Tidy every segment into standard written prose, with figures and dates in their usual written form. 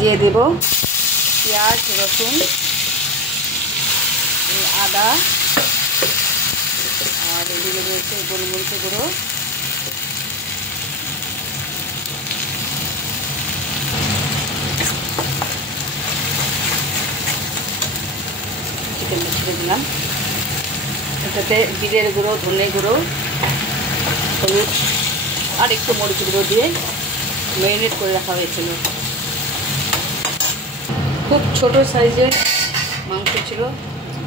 দিয়ে দেব পেঁয়াজ, রসুন, আদা, আর এদিকে রয়েছে গোলমরিচের গুঁড়ো, চিকেনটা ছেড়ে দিলাম। এটাতে জিরের গুঁড়ো, ধনে গুঁড়ো, হলুদ আর একটু মরিচ গুঁড়ো দিয়ে ম্যারিনেট করে রাখা হয়েছিল। খুব ছোট সাইজের মাংস ছিল,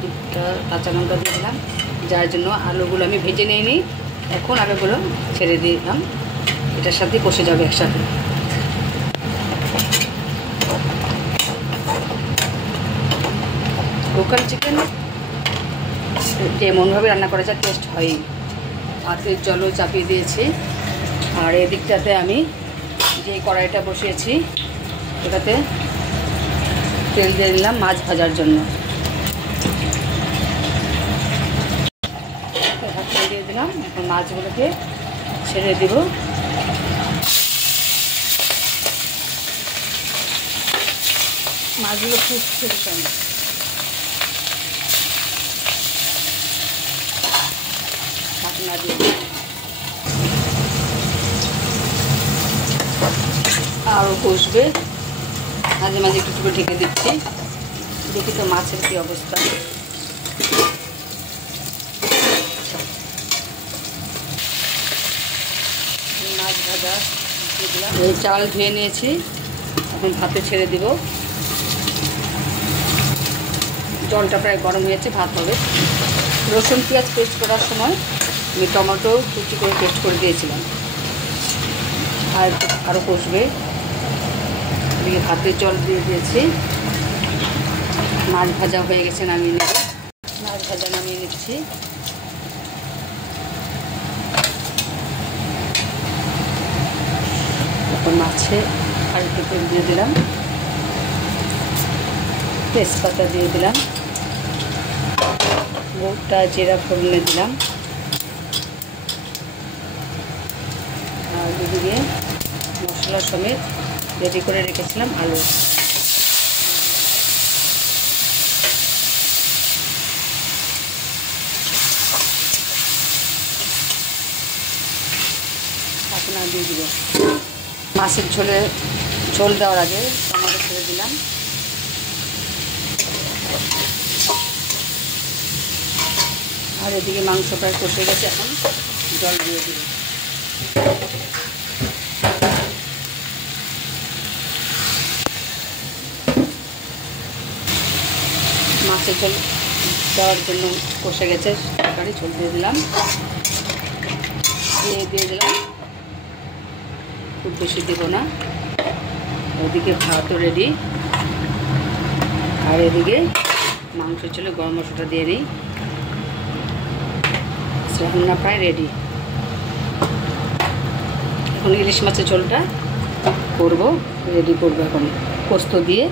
দুটা কাঁচা লঙ্কা দিয়ে দিলাম, যার জন্য আলুগুলো আমি ভেজে নিয়ে নিই। এখন আলুগুলো ছেড়ে দিলাম, এটার সাথে কষে যাবে একসাথে। লোকাল চিকেন যেমনভাবে রান্না করা যায় টেস্ট হয়ই। ভাতের জলও চাপিয়ে দিয়েছি, আর এদিকটাতে আমি যে কড়াইটা বসিয়েছি এটাতে তেল দিয়ে দিলাম মাছ ভাজার জন্য। তেল দিয়ে দিলাম, এখন মাছগুলোকে ছেড়ে দেব। মাছগুলো ফুটছে কেন, ঢাকনা দিয়ে আরও কষবে। মাঝে মাঝে একটু একটু ঢেকে দিচ্ছি, দেখি তো মাছের কি অবস্থা। মাছ ভাজা দিয়ে দিলাম, এই চাল ধুয়ে নিয়েছি, এখন ভাতে ছেড়ে দিব। জলটা প্রায় গরম হয়েছে, ভাত হবে। রসুন পেঁয়াজ পেস্ট করার সময় আমি টমেটো কুচি করে পেস্ট করে দিয়েছিলাম। আর আরও কষবে। এদিকে ভাতের জল দিয়ে দিয়েছি, মাছ ভাজা হয়ে গেছে, নামিয়ে নেব। মাছ ভাজা নামিয়ে নিচ্ছি। এখন মাছে আর একটু তেল দিয়ে দিলাম, তেজপাতা দিয়ে দিলাম, গোটা জিরা ফোড়নে দিলাম, আর এদিকে মশলা সমেত রেডি করে রেখেছিলাম আলু। ঢাকনা দিয়ে দিব। মাছের ঝোল দেওয়ার আগে টমেটো ছেড়ে দিলাম। আর এদিকে মাংস প্রায় কষে গেছে, এখন জল দিয়ে দিব। মাছের ঝোল দেওয়ার জন্য কষে গেছে, তরকারি ঝোল দিয়ে দিলাম, দিয়ে দিলাম, খুব বেশি দেবো না। ওদিকে ভাতও রেডি, আর এদিকে মাংস ছিল, গরম মশলাটা দিয়ে নিই। রান্না প্রায় রেডি। এখন ইলিশ মাছের ঝোলটা করবো, রেডি করবো। এখন পোস্ত দিয়ে